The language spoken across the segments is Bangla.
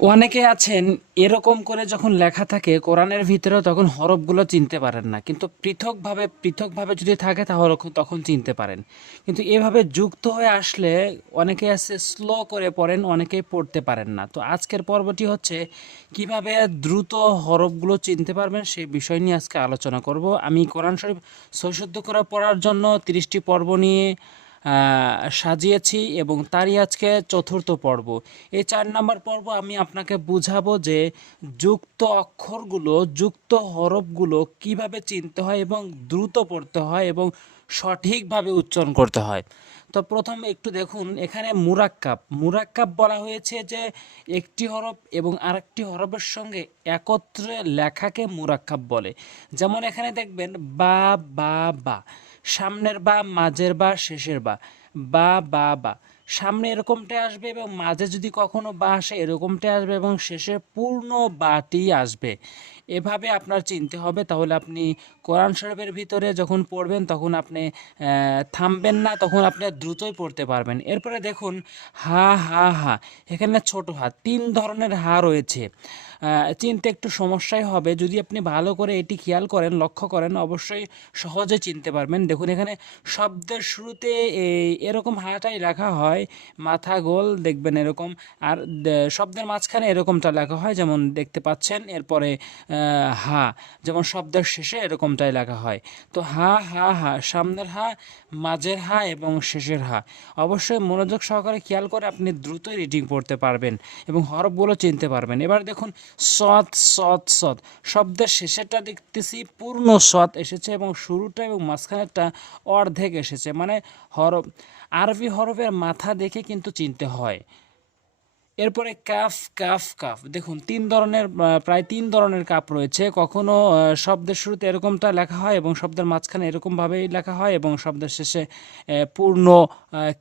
অনেকে আছেন এরকম করে যখন লেখা থাকে কোরআনের ভিতরেও তখন হরফগুলো চিনতে পারেন না, কিন্তু পৃথকভাবে পৃথকভাবে যদি থাকে তাহলে তখন চিনতে পারেন। কিন্তু এভাবে যুক্ত হয়ে আসলে অনেকে আছে স্লো করে পড়েন, অনেকেই পড়তে পারেন না। তো আজকের পর্বটি হচ্ছে কিভাবে দ্রুত হরফগুলো চিনতে পারবেন সেই বিষয় নিয়ে আজকে আলোচনা করব। আমি কোরআন শরীফ সৈশুদ্ধ করে পড়ার জন্য 30টি পর্ব নিয়ে সাজিয়েছি এবং তারই আজকে চতুর্থ পর্ব। এই 4 নম্বর পর্ব আমি আপনাকে বুঝাবো যে যুক্ত অক্ষরগুলো, যুক্ত হরফগুলো কিভাবে চিনতে হয় এবং দ্রুত পড়তে হয় এবং সঠিকভাবে উচ্চারণ করতে হয়। তো প্রথমে একটু দেখুন, এখানে মুরাক্কাব মুরাক্কাব বলা হয়েছে যে একটি হরফ এবং আরেকটি হরফের সঙ্গে একত্রে লেখাকে মুরাক্কাব বলে। যেমন এখানে দেখবেন বা বা বা, সামনের বা, মাঝের বা, শেষের বা, বা বা বা, সামনে এরকমটাই আসবে এবং মাঝে যদি কখনো বা আসে এরকমটাই আসবে এবং শেষে পূর্ণ বাটি আসবে। এভাবে আপনার চিনতে হবে, তাহলে আপনি কোরআন শরীফের ভিতরে যখন পড়বেন তখন আপনি থামবেন না, তখন আপনি দ্রুতই পড়তে পারবেন। এরপরে দেখুন হা হা হা, এখানে ছোট হা, 3 ধরনের হা রয়েছে। চিনতে একটু সমস্যাই হবে, যদি আপনি ভালো করে এটি খেয়াল করেন, লক্ষ্য করেন, অবশ্যই সহজে চিনতে পারবেন। দেখুন এখানে শব্দের শুরুতে এরকম হাটাই লেখা হয়, মাথা গোল দেখবেন এরকম, আর শব্দের মাঝখানে এরকমটা লেখা হয় যেমন দেখতে পাচ্ছেন। এরপরে হা, যেমন শব্দের শেষে এরকমটাই লেখা হয়। তো হা হা হা, সামনের হা, মাঝের হা এবং শেষের হা। অবশ্যই মনোযোগ সহকারে খেয়াল করে আপনি দ্রুতই রিডিং পড়তে পারবেন এবং হরফগুলো চিনতে পারবেন। এবার দেখুন সৎ সৎ সৎ, শব্দের শেষেরটা দেখতেছি পূর্ণ সৎ এসেছে এবং শুরুটা এবং মাঝখানেরটা অর্ধেক এসেছে, মানে হরফ, আরবি হরফের মাথা দেখে কিন্তু চিনতে হয়। এরপরে কাফ কাফ কাফ, দেখুন 3 ধরনের, প্রায় 3 ধরনের কাপ রয়েছে। কখনো শব্দের শুরুতে এরকমটা লেখা হয় এবং শব্দের মাঝখানে এরকমভাবেই লেখা হয় এবং শব্দের শেষে পূর্ণ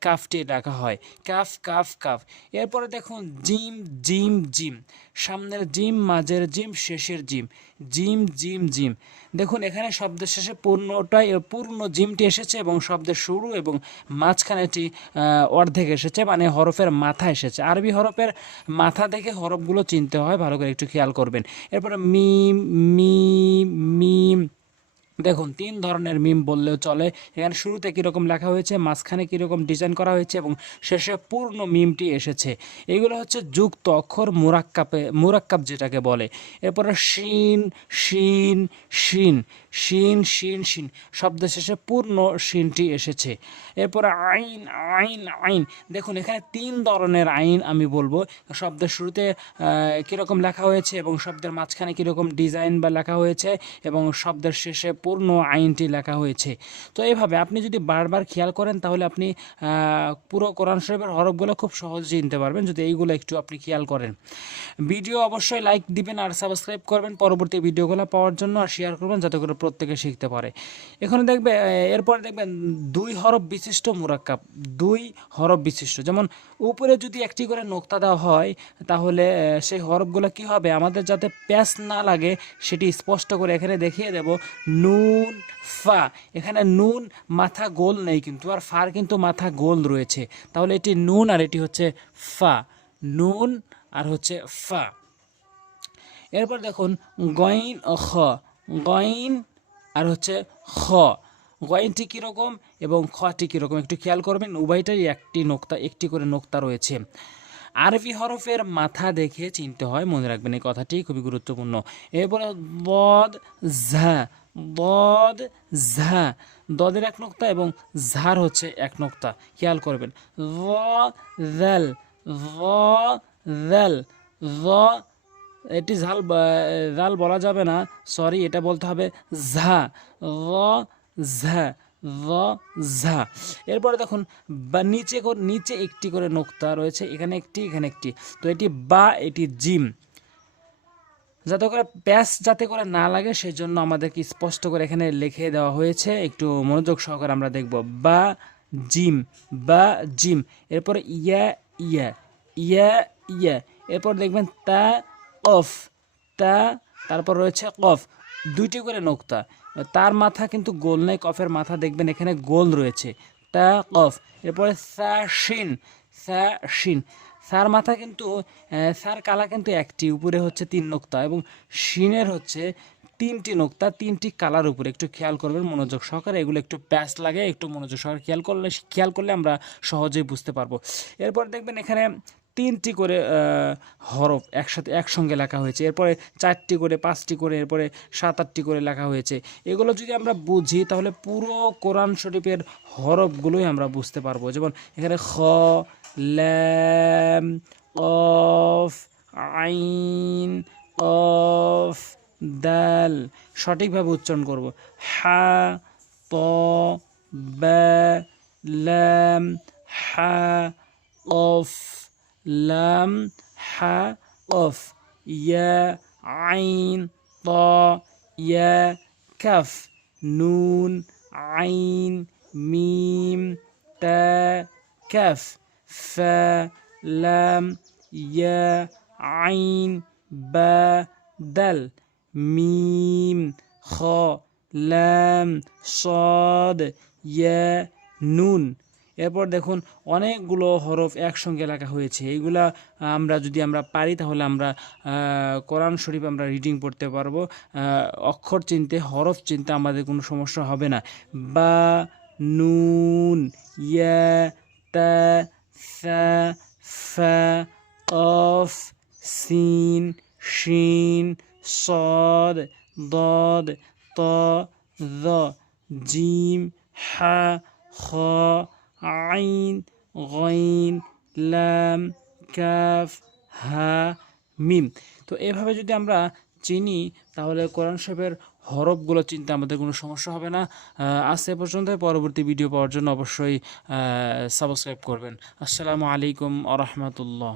কাফটি লেখা হয়, কাফ কাফ কাফ। এরপরে দেখুন জিম জিম জিম, সামনের জিম, মাঝের জিম, শেষের জিম, জিম জিম জিম। দেখুন এখানে শব্দের শেষে পূর্ণ জিমটি এসেছে এবং শব্দের শুরু এবং মাঝখানেটি অর্ধেক এসেছে, মানে হরফের মাথা এসেছে। আরবি হরফের মাথা দেখে হরফগুলো চিনতে হয়, ভালো করে একটু খেয়াল করবেন। এরপরে মিম মিম মিম, দেখুন 3 ধরনের মিম বললেও চলে। এখানে শুরুতে কীরকম লেখা হয়েছে, মাঝখানে কীরকম ডিজাইন করা হয়েছে এবং শেষে পূর্ণ মিমটি এসেছে। এগুলো হচ্ছে যুক্ত অক্ষর, মুরাক্কাব যেটাকে বলে। এরপরে শিন শিন শিন, শিন শিন শিন, শব্দের শেষে পূর্ণ শিনটি এসেছে। এরপরে আইন আইন আইন, দেখুন এখানে 3 ধরনের আইন আমি বলবো। শব্দের শুরুতে কীরকম লেখা হয়েছে এবং শব্দের মাঝখানে কীরকম ডিজাইন বা লেখা হয়েছে এবং শব্দের শেষে পূর্ণ আইনটি লেখা হয়েছে। তো এইভাবে আপনি যদি বারবার খেয়াল করেন তাহলে আপনি পুরো কোরআন শরীফের হরফগুলো খুব সহজে চিনতে পারবেন, যদি এইগুলো একটু আপনি খেয়াল করেন। ভিডিও অবশ্যই লাইক দিবেন আর সাবস্ক্রাইব করবেন পরবর্তী ভিডিওগুলো পাওয়ার জন্য, আর শেয়ার করবেন যাতে করে প্রত্যেকে শিখতে পারে। এখানে দেখবে, এরপরে দেখবেন 2 হরফ বিশিষ্ট মুরাক্কাব, 2 হরফ বিশিষ্ট। যেমন উপরে যদি একটি করে নোক্তা দেওয়া হয় তাহলে সেই হরফগুলো কি হবে, আমাদের যাতে প্যাচ না লাগে সেটি স্পষ্ট করে এখানে দেখিয়ে দেব। নুন ফা, এখানে নুন মাথা গোল নেই কিন্তু, আর ফার কিন্তু মাথা গোল রয়েছে, তাহলে এটি নুন আর এটি হচ্ছে ফা, নুন আর হচ্ছে ফা। এরপর দেখুন গইন খ, গইন আর হচ্ছে খ, গইনটি কীরকম এবং খটি কীরকম একটু খেয়াল করবেন, উভয়টাই একটি করে নোক্তা রয়েছে। আরবি হরফের মাথা দেখে চিনতে হয়, মনে রাখবেন এই কথাটি খুবই গুরুত্বপূর্ণ। এরপরে বদ ঝা, বদ ঝা, দদের 1 নোক্তা এবং ঝার হচ্ছে 1 নোক্তা, খেয়াল করবেন। ভ জ্যাল, ভ জ্যাল, ভ, এটি জাল বলা যাবে না, সরি, এটা বলতে হবে ঝা, ভ ঝা, ভ ঝা। এরপরে দেখুন বা নিচে একটি করে নোক্তা রয়েছে, এখানে একটি, এখানে একটি, তো এটি বা, এটি জিম, যাতে করে প্যাচ যাতে করে না লাগে সেই জন্য আমাদেরকে স্পষ্ট করে এখানে লিখে দেওয়া হয়েছে। একটু মনোযোগ সহকারে আমরা দেখব, বা জিম, বা জিম। এরপরে ইয়া ইয়া, ইয়া ইয়া। এরপর দেখবেন তা কফ, তা, তারপর রয়েছে কফ, 2টি করে নোক্তা, তার মাথা কিন্তু গোল নেই, কফের মাথা দেখবেন এখানে গোল রয়েছে, তা কফ। এরপরে সা শিন, সা শিন, সার মাথা কিন্তু সার কালা কিন্তু একটি, উপরে হচ্ছে 3 নোক্তা, এবং শিনের হচ্ছে 3টি নোক্তা, 3টি কালার উপরে। একটু খেয়াল করবেন মনোযোগ সহকারে, এগুলো একটু প্যাচ লাগে, একটু মনোযোগ সহকারে খেয়াল করলে আমরা সহজেই বুঝতে পারবো। এরপর দেখবেন এখানে 3টি করে হরফ একসঙ্গে লেখা হয়েছে, এরপরে 4টি করে, 5টি করে, এরপরে 7-8টি করে লেখা হয়েছে। এগুলো যদি আমরা বুঝি তাহলে পুরো কোরআন শরীফের হরফগুলোই আমরা বুঝতে পারবো। যেমন এখানে খ, ল্যাম, কফ, আইন, কফ, দাল, সঠিকভাবে উচ্চারণ করব। হা, ত, বা, লাম, হা, কফ, লাম, হা, কফ, ইয়া, আইন, ত, ইয়া, কাফ, নুন, আইন, মিম, তা, কাফ, ফা, লাম, ইয়া, আইন, বা, দাল, মিম, খ, লাম, সদ, ইয়া, নুন। এরপর দেখুন অনেকগুলো হরফ একসঙ্গে লেখা হয়েছে। এইগুলা আমরা পারি তাহলে আমরা কোরআন শরীফ আমরা রিডিং পড়তে পারবো। অক্ষর চিনতে, হরফ চিনতে আমাদের কোনো সমস্যা হবে না। বা, নুন, ইয়া, তা, সা, ফা, কফ, সিন, শিন, صاد ضاد طا ظا জিম হা খ আইন গইন লাম কাফ হা মিম। তো এভাবে যদি আমরা চিনি তাহলে কোরআন শরীফের হরফগুলো চিনতে আমাদের কোনো সমস্যা হবে না। আজ এ পর্যন্ত। পরবর্তী ভিডিও পাওয়ার জন্য অবশ্যই সাবস্ক্রাইব করবেন। আসসালামু আলাইকুম আ রহমতুল্লাহ।